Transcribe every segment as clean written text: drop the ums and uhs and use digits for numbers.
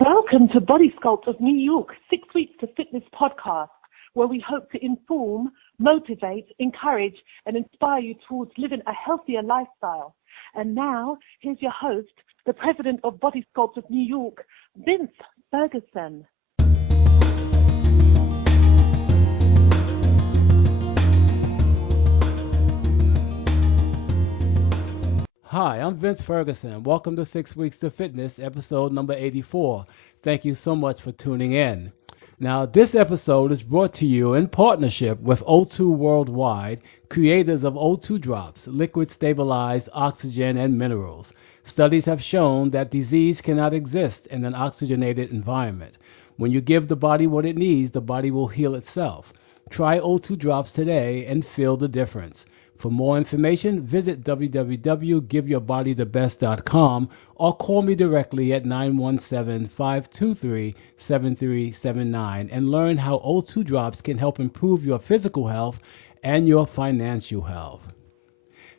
Welcome to Body Sculpt of New York, 6 Weeks to Fitness podcast, where we hope to inform, motivate, encourage, and inspire you towards living a healthier lifestyle. And now, here's your host, the president of Body Sculpt of New York, Vince Ferguson. Hi, I'm Vince Ferguson. Welcome to 6 Weeks to Fitness, episode number 84. Thank you so much for tuning in. Now, this episode is brought to you in partnership with O2 Worldwide, creators of O2 Drops, liquid stabilized oxygen and minerals. Studies have shown that disease cannot exist in an oxygenated environment. When you give the body what it needs, the body will heal itself. Try O2 Drops today and feel the difference. For more information, visit www.giveyourbodythebest.com or call me directly at 917-523-7379 and learn how O2 Drops can help improve your physical health and your financial health.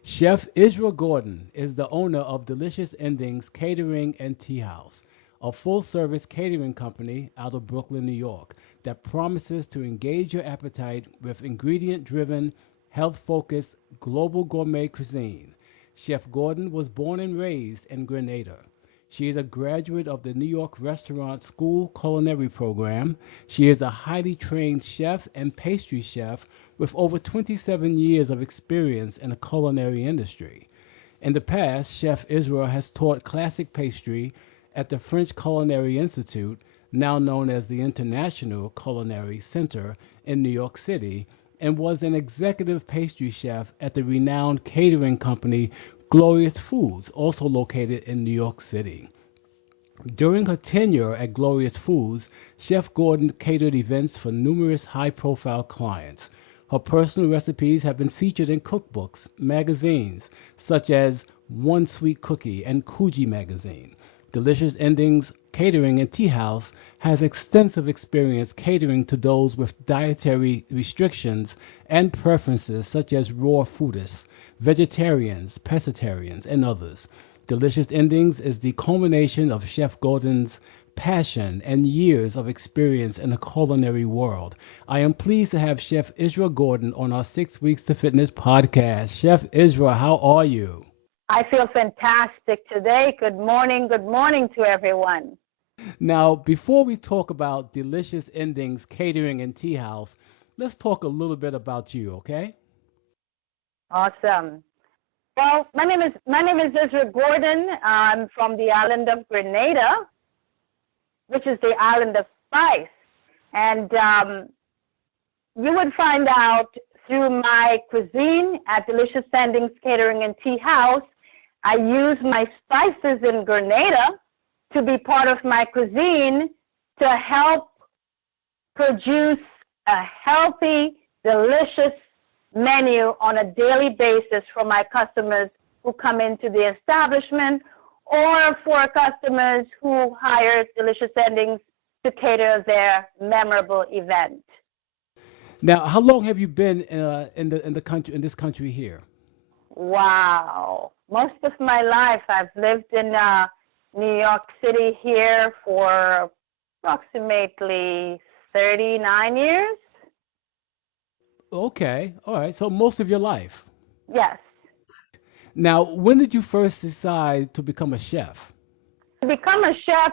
Chef Isra Gordon is the owner of Delicious Endings Catering and Tea House, a full-service catering company out of Brooklyn, New York, that promises to engage your appetite with ingredient-driven, health-focused, global gourmet cuisine. Chef Gordon was born and raised in Grenada. She is a graduate of the New York Restaurant School Culinary Program. She is a highly trained chef and pastry chef with over 27 years of experience in the culinary industry. In the past, Chef Isra has taught classic pastry at the French Culinary Institute, now known as the International Culinary Center in New York City, and was an executive pastry chef at the renowned catering company Glorious Foods, also located in New York City. During her tenure at Glorious Foods, Chef Gordon catered events for numerous high-profile clients. Her personal recipes have been featured in cookbooks, magazines, such as One Sweet Cookie and Coogie magazine. Delicious Endings Catering and Tea House has extensive experience catering to those with dietary restrictions and preferences such as raw foodists, vegetarians, pescatarians, and others. Delicious Endings is the culmination of Chef Gordon's passion and years of experience in the culinary world. I am pleased to have Chef Isra Gordon on our 6 Weeks to Fitness podcast. Chef Isra, how are you? I feel fantastic today. Good morning to everyone. Now, before we talk about Delicious Endings Catering and Tea House, let's talk a little bit about you, okay? Awesome. Well, my name is Isra Gordon. I'm from the island of Grenada, which is the island of spice. And you would find out through my cuisine at Delicious Endings Catering and Tea House, I use my spices in Grenada to be part of my cuisine to help produce a healthy, delicious menu on a daily basis for my customers who come into the establishment or for customers who hire Delicious Endings to cater their memorable event. Now, how long have you been in this country here? Wow. Most of my life I've lived in New York City here for approximately 39 years. Okay. All right. So most of your life. Yes. Now, when did you first decide to become a chef? To become a chef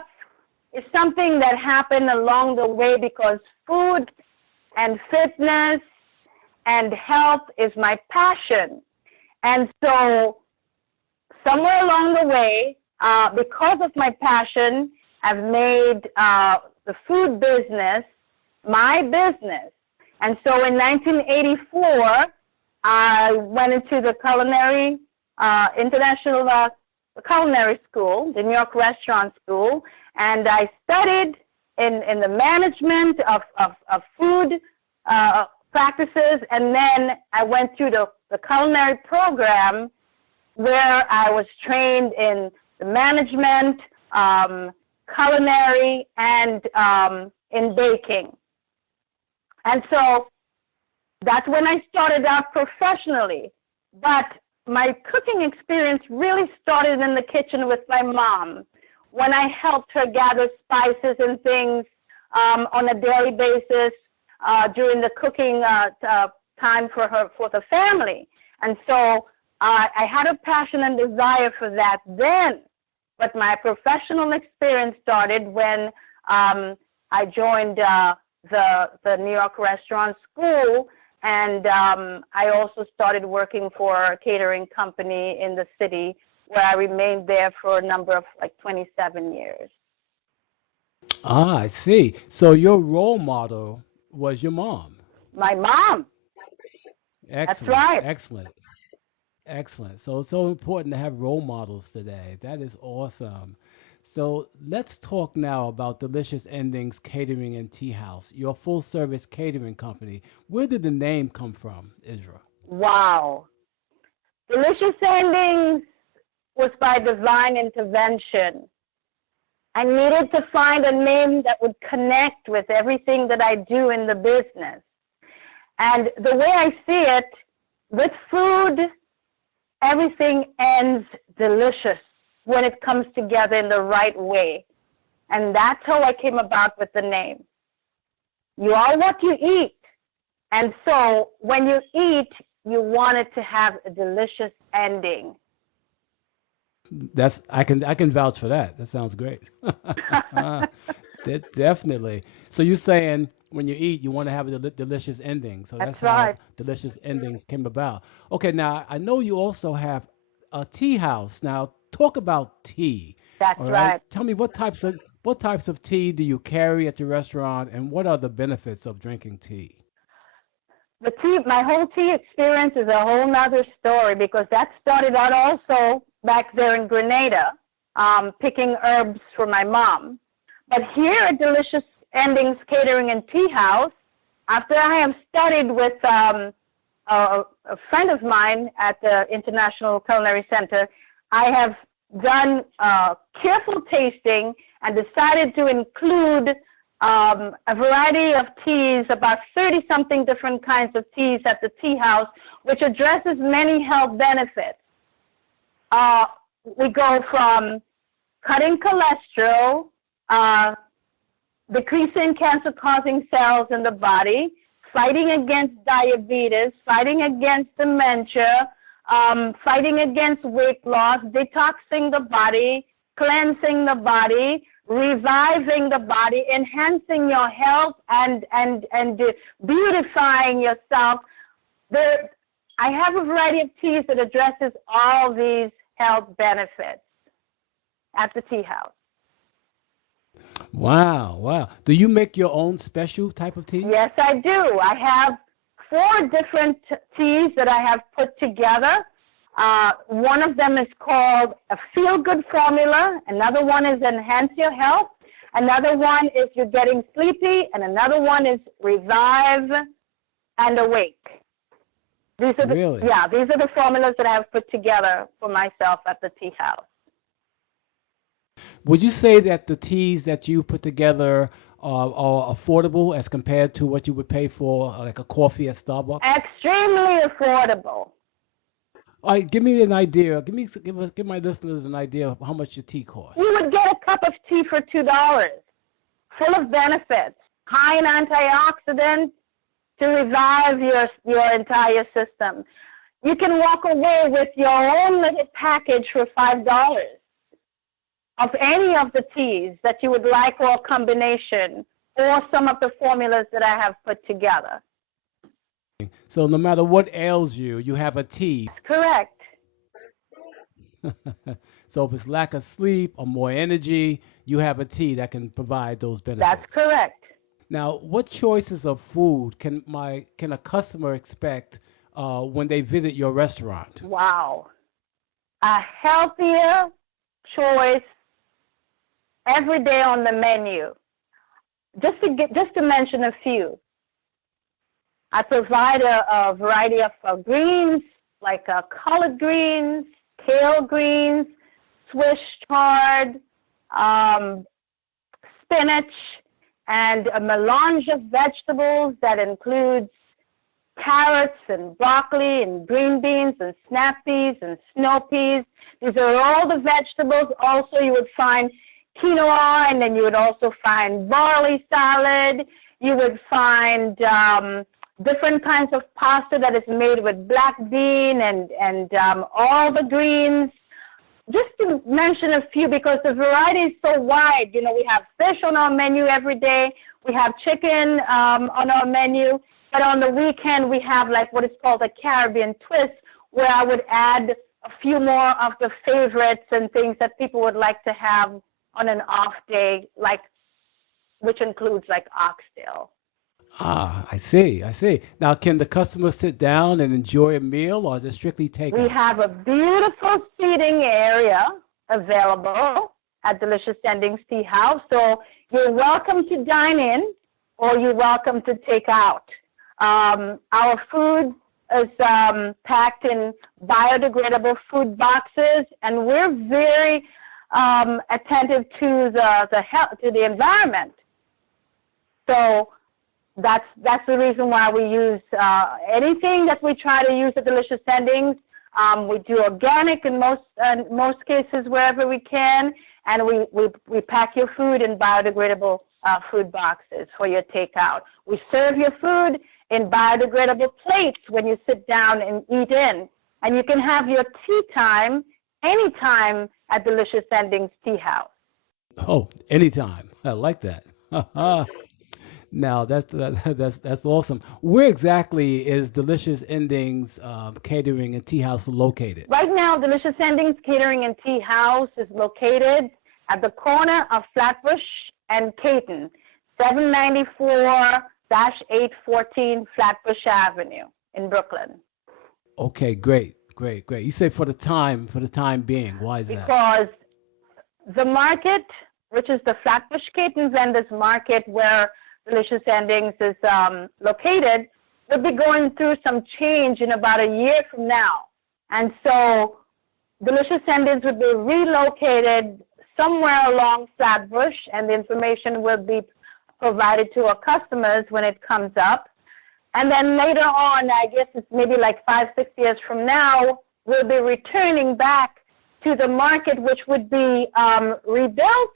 is something that happened along the way because food and fitness and health is my passion. And so somewhere along the way, because of my passion, I've made the food business my business. And so in 1984, I went into the International Culinary School, the New York Restaurant School, and I studied in the management of food practices, and then I went through the culinary program where I was trained in the management, culinary, and in baking. And so that's when I started out professionally. But my cooking experience really started in the kitchen with my mom. when I helped her gather spices and things on a daily basis during the cooking time for the family. And so I had a passion and desire for that then. But my professional experience started when I joined the New York Restaurant School, and I also started working for a catering company in the city, where I remained there for a number of 27 years. Ah, I see. So your role model was your mom. My mom. That's Excellent, right. excellent, excellent. So it's so important to have role models today. That is awesome. So let's talk now about Delicious Endings Catering and Tea House, your full service catering company. Where did the name come from, Isra? Wow. Delicious Endings was by divine intervention. I needed to find a name that would connect with everything that I do in the business. And the way I see it, with food, everything ends delicious when it comes together in the right way. And that's how I came about with the name. You are what you eat. And so when you eat, you want it to have a delicious ending. That's I can vouch for that. That sounds great. Definitely. So you're saying when you eat, you want to have a delicious ending. So that's That's how right. delicious endings came about. Okay, now I know you also have a tea house. Now talk about tea. That's All right. right. Tell me what types of tea do you carry at your restaurant, and what are the benefits of drinking tea? The tea, my whole tea experience is a whole nother story, because that started out also back there in Grenada, picking herbs for my mom. But here at Delicious Endings Catering and Tea House, after I have studied with a friend of mine at the International Culinary Center, I have done careful tasting and decided to include a variety of teas, about 30-something different kinds of teas at the tea house, which addresses many health benefits. We go from cutting cholesterol, decreasing cancer-causing cells in the body, fighting against diabetes, fighting against dementia, fighting against weight loss, detoxing the body, cleansing the body, reviving the body, enhancing your health, and beautifying yourself. I have a variety of teas that addresses all these health benefits at the tea house. Wow, wow. Do you make your own special type of tea? Yes, I do. I have 4 different teas that I have put together. One of them is called a feel-good formula. Another one is enhance your health. Another one is you're getting sleepy. And another one is revive and awake. Really? These are the formulas that I have put together for myself at the tea house. Would you say that the teas that you put together are affordable as compared to what you would pay for like a coffee at Starbucks? Extremely affordable. All right, give me an idea. Give my listeners an idea of how much your tea costs. You would get a cup of tea for $2, full of benefits, high in antioxidants to revive your entire system. You can walk away with your own little package for $5 of any of the teas that you would like, or a combination, or some of the formulas that I have put together. So no matter what ails you, you have a tea. Correct. So if it's lack of sleep or more energy, you have a tea that can provide those benefits. That's correct. Now, what choices of food can a customer expect when they visit your restaurant? Wow. A healthier choice every day on the menu. Just to mention a few. I provide a variety of greens, like collard greens, kale greens, Swiss chard, spinach, and a melange of vegetables that includes carrots and broccoli and green beans and snap peas and snow peas. These are all the vegetables. Also, you would find quinoa, and then you would also find barley salad. You would find different kinds of pasta that is made with black bean and all the greens. Just to mention a few, because the variety is so wide. You know, we have fish on our menu every day. We have chicken on our menu. But on the weekend, we have like what is called a Caribbean twist, where I would add a few more of the favorites and things that people would like to have on an off day, like, which includes like oxtail. Ah, I see. I see. Now, can the customer sit down and enjoy a meal, or is it strictly takeout? We have a beautiful seating area available at Delicious Endings Tea House. So you're welcome to dine in, or you're welcome to take out. Our food is packed in biodegradable food boxes, and we're very attentive to the environment. So that's the reason why we use anything that we try to use at Delicious Endings. We do organic in most cases wherever we can, and we pack your food in biodegradable food boxes for your takeout. We serve your food in biodegradable plates when you sit down and eat in, and you can have your tea time anytime at Delicious Endings Tea House. Oh, anytime. I like that. Now that's awesome. Where exactly is Delicious Endings Catering and Tea House located? Right now, Delicious Endings Catering and Tea House is located at the corner of Flatbush and Caton, 794-814 Flatbush Avenue in Brooklyn. Okay, great. You say for the time being. Why is that? Because the market, which is the Flatbush Caton Vendors Market, where Delicious Endings is located, will be going through some change in about a year from now. And so Delicious Endings would be relocated somewhere along Flatbush, and the information will be provided to our customers when it comes up. And then later on, I guess it's maybe like 5-6 years from now, we'll be returning back to the market, which would be rebuilt.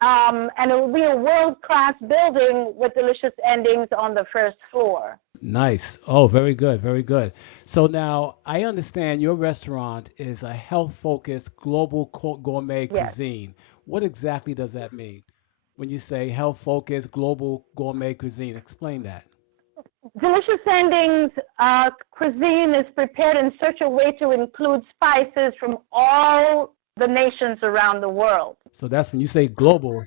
And it will be a world-class building with Delicious Endings on the first floor. Nice. Oh, very good. So now I understand your restaurant is a health-focused global gourmet Yes. cuisine. What exactly does that mean when you say health-focused global gourmet cuisine? Explain that. Delicious Endings cuisine is prepared in such a way to include spices from all the nations around the world. So that's when you say global.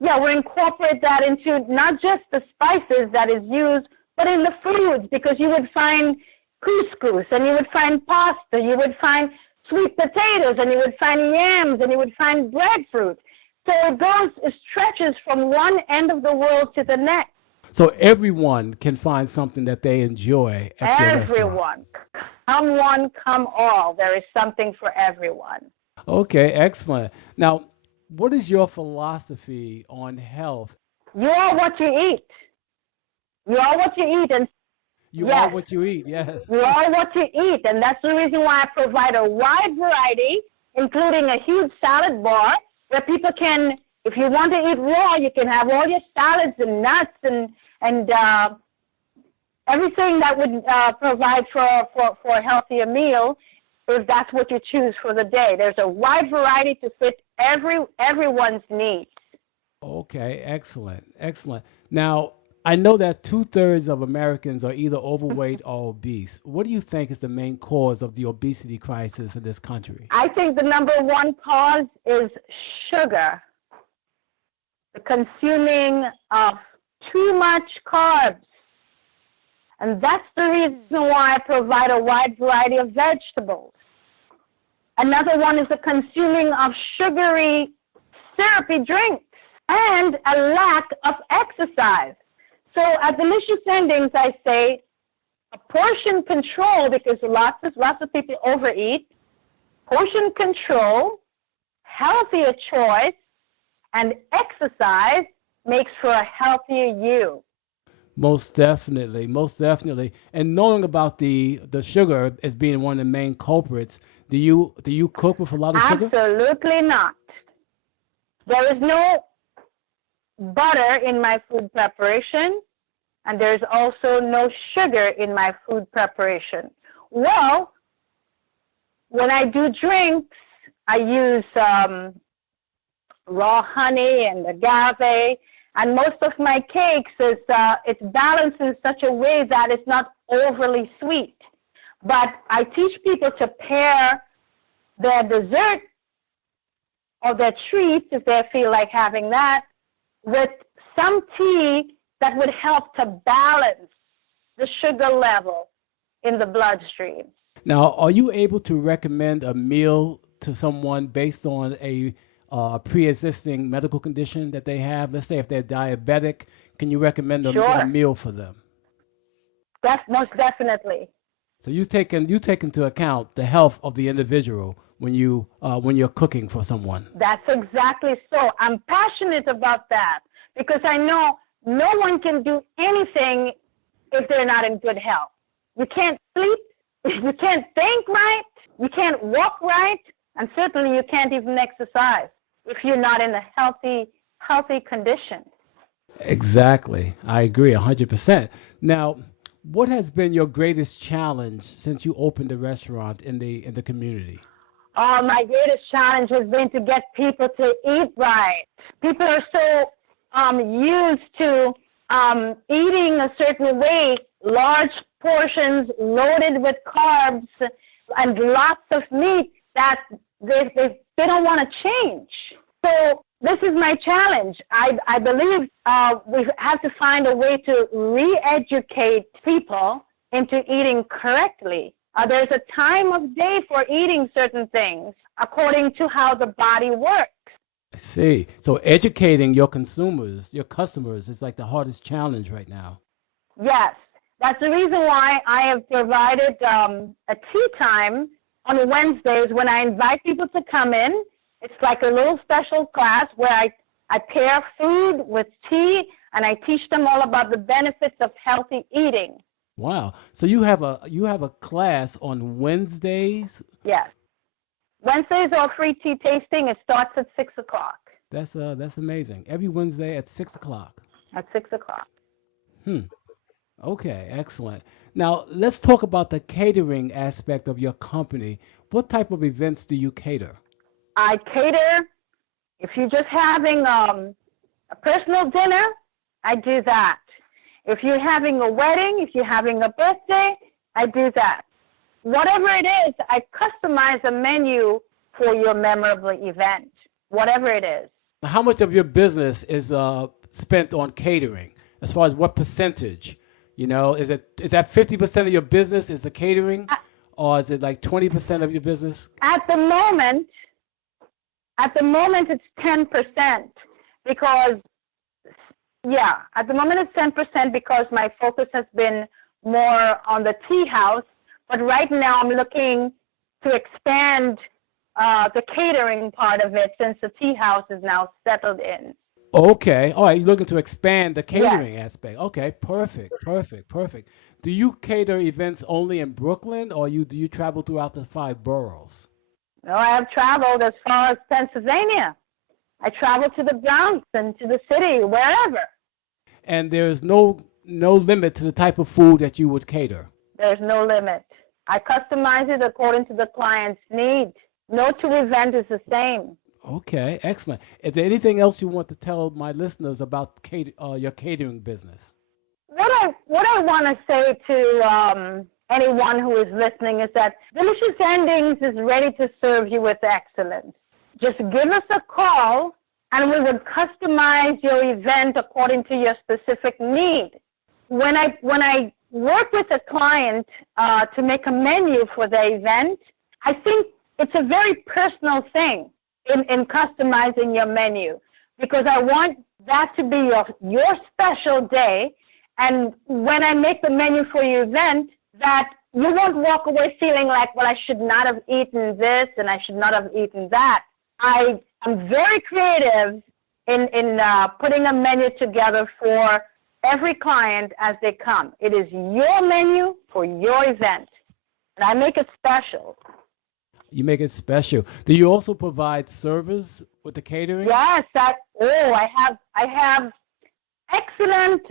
Yeah, we incorporate that into not just the spices that is used, but in the foods, because you would find couscous, and you would find pasta, you would find sweet potatoes, and you would find yams, and you would find breadfruit. So it stretches from one end of the world to the next. So everyone can find something that they enjoy at your restaurant. Everyone. Come one, come all. There is something for everyone. Okay, excellent. Now, what is your philosophy on health? You are what you eat. You are what you eat. And You yes, are what you eat, yes. you are what you eat. And that's the reason why I provide a wide variety, including a huge salad bar, where people can, if you want to eat raw, you can have all your salads and nuts and everything that would provide for a healthier meal, if that's what you choose for the day. There's a wide variety to fit everyone's needs. Okay, excellent. Now, I know that 2/3 of Americans are either overweight or obese. What do you think is the main cause of the obesity crisis in this country? I think the number one cause is sugar, the consuming of too much carbs. And that's the reason why I provide a wide variety of vegetables. Another one is the consuming of sugary, syrupy drinks and a lack of exercise. So at Delicious Endings, I say a portion control, because lots of people overeat, portion control, healthier choice, and exercise makes for a healthier you. Most definitely. And knowing about the sugar as being one of the main culprits, do you cook with a lot of sugar? Absolutely not. There is no butter in my food preparation, and there's also no sugar in my food preparation. Well, when I do drinks, I use raw honey and agave, and most of my cakes it's balanced in such a way that it's not overly sweet. But I teach people to pair their dessert or their treats, if they feel like having that, with some tea that would help to balance the sugar level in the bloodstream. Now, are you able to recommend a meal to someone based on a pre-existing medical condition that they have? Let's say if they're diabetic, can you recommend a Sure. meal for them? That's most definitely. So you take into account the health of the individual when you're cooking for someone. That's exactly so. I'm passionate about that because I know no one can do anything if they're not in good health. You can't sleep, you can't think right, you can't walk right, and certainly you can't even exercise if you're not in a healthy condition. Exactly. I agree 100%. Now, what has been your greatest challenge since you opened the restaurant in the community? Oh, my greatest challenge has been to get people to eat right. People are so used to eating a certain way, large portions loaded with carbs and lots of meat, that they don't want to change. So this is my challenge. I believe we have to find a way to re-educate people into eating correctly. There's a time of day for eating certain things according to how the body works. I see. So educating your consumers, your customers, is like the hardest challenge right now. Yes, that's the reason why I have provided a tea time on Wednesdays when I invite people to come in. It's like a little special class where I pair food with tea and I teach them all about the benefits of healthy eating. Wow. So you have a class on Wednesdays? Yes. Wednesdays are free tea tasting. It starts at 6 o'clock. That's amazing. Every Wednesday at 6 o'clock. At 6 o'clock. Okay, excellent. Now let's talk about the catering aspect of your company. What type of events do you cater? I cater. If you're just having a personal dinner, I do that. If you're having a wedding, if you're having a birthday, I do that. Whatever it is, I customize a menu for your memorable event, whatever it is. How much of your business is spent on catering? As far as what percentage? You know, is that 50% of your business is the catering, or is it like 20% of your business? At the moment, it's 10% because, yeah, at the moment it's 10% because my focus has been more on the tea house. But right now I'm looking to expand the catering part of it since the tea house is now settled in. Okay. All right. You're looking to expand the catering aspect. Okay. Perfect. Do you cater events only in Brooklyn, or do you travel throughout the 5 boroughs? No, I have traveled as far as Pennsylvania. I travel to the Bronx and to the city, wherever. And there's no limit to the type of food that you would cater. There's no limit. I customize it according to the client's need. No two event is the same. Okay, excellent. Is there anything else you want to tell my listeners about your catering business? What I want to say to anyone who is listening is that Delicious Endings is ready to serve you with excellence. Just give us a call and we would customize your event according to your specific need. When I work with a client to make a menu for the event, I think it's a very personal thing in customizing your menu, because I want that to be your special day. And when I make the menu for your event, that you won't walk away feeling like, well, I should not have eaten this and I should not have eaten that. I am very creative in putting a menu together for every client as they come. It is your menu for your event, and I make it special. You make it special. Do you also provide service with the catering? Yes, I have excellent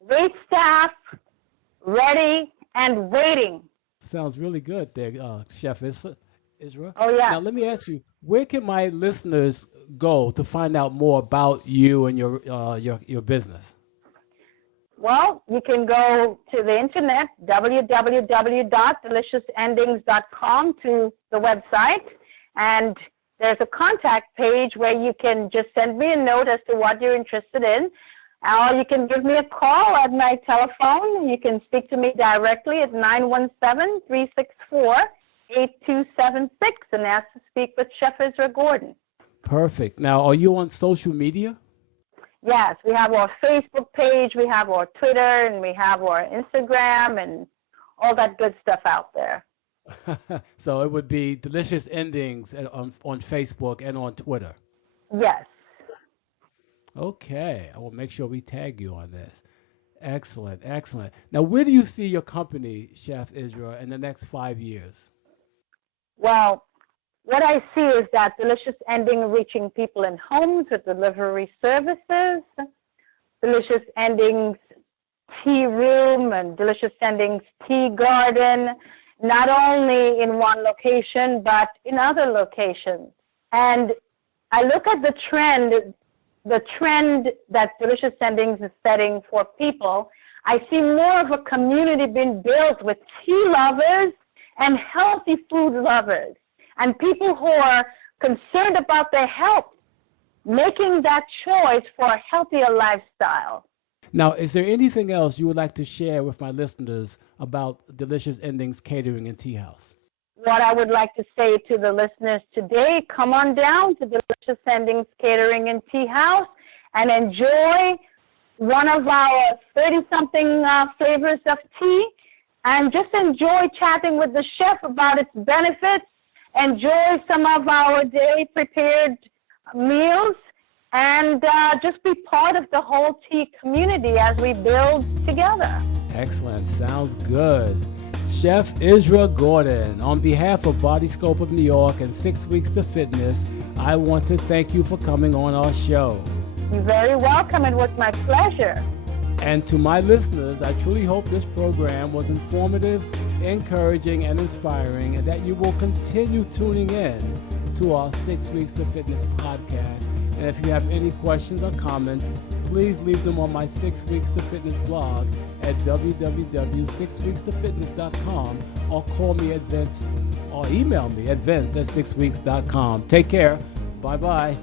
wait staff ready and waiting. Sounds really good there, Chef Isra. Oh yeah. Now, let me ask you, where can my listeners go to find out more about you and your business? Well, you can go to the internet, www.deliciousendings.com, to the website, and there's a contact page where you can just send me a note as to what you're interested in. Or you can give me a call at my telephone. You can speak to me directly at 917-364-8276 and ask to speak with Chef Isra Gordon. Perfect. Now, are you on social media? Yes, we have our Facebook page, we have our Twitter, and we have our Instagram, and all that good stuff out there. So it would be Delicious Endings on Facebook and on Twitter. Yes. Okay, I will make sure we tag you on this. Excellent, excellent. Now, where do you see your company, Chef Isra, in the next 5 years? Well, what I see is that Delicious Ending reaching people in homes with delivery services, Delicious Endings tea room and Delicious Endings tea garden, not only in one location, but in other locations. And I look at the trend that Delicious Endings is setting for people. I see more of a community being built with tea lovers and healthy food lovers, and people who are concerned about their health, making that choice for a healthier lifestyle. Now, is there anything else you would like to share with my listeners about Delicious Endings Catering and Tea House? What I would like to say to the listeners today, come on down to Delicious Endings Catering and Tea House and enjoy one of our 30-something flavors of tea, and just enjoy chatting with the chef about its benefits. Enjoy some of our daily prepared meals, and just be part of the whole tea community as we build together. Excellent. Sounds good. Chef Isra Gordon, on behalf of Body Scope of New York and 6 Weeks to Fitness, I want to thank you for coming on our show. You're very welcome. It was my pleasure. And to my listeners, I truly hope this program was informative, encouraging, and inspiring, and that you will continue tuning in to our 6 Weeks to Fitness podcast. And if you have any questions or comments, please leave them on my 6 Weeks to Fitness blog at www.6weekstofitness.com, or call me at Vince, or email me at vince@6weeks.com. Take care. Bye-bye.